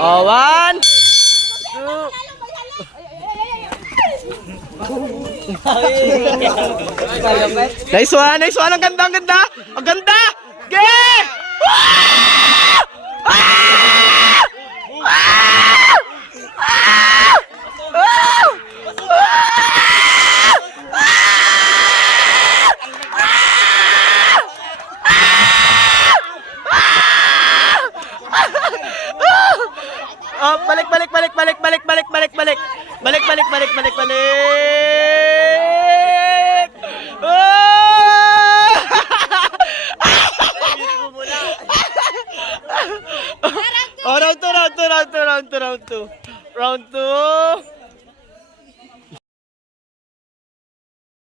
Oh, 1, 2. Nice one, nice one. Ang ganda, ang ganda. Ang ganda. Ge! Oh, balik. Oh! Oh, round 2. Round 2.